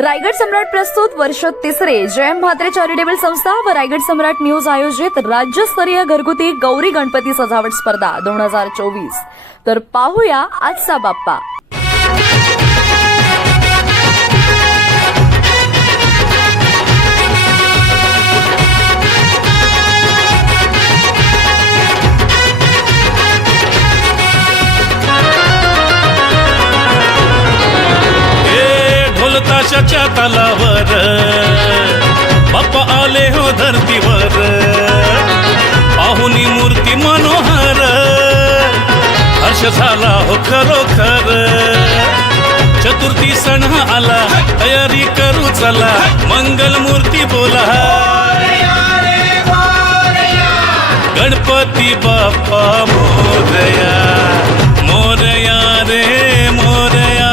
रायगड सम्राट प्रस्तुत वर्ष तिसरे जयम म्हात्रे चॅरिटेबल संस्था व रायगड सम्राट न्यूज आयोजित राज्यस्तरीय घरगुती गौरी गणपती सजावट स्पर्धा 2024। तर पाहूया आजचा बाप्पा। ताशाच्या तालावर बाप्पा आले हो धरतीवर, पाहुनी मूर्ती मनोहर, हर्ष झाला हो खरोखर। चतुर्थी सण आला, तयारी करू चला, मंगल मूर्ती बोला, गणपती बाप्पा मोरया मोरया रे मोरया,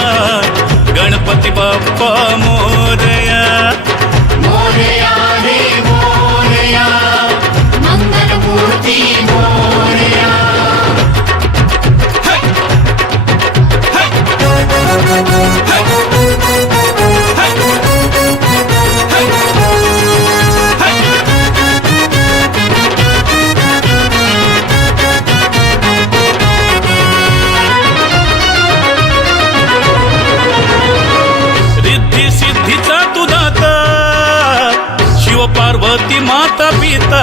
गणपती बाप्पा मोरया मोरया रे मोरया, मंगल मूर्ती मोरया। सिद्धीचा तू दाता, शिव पार्वती माता पिता,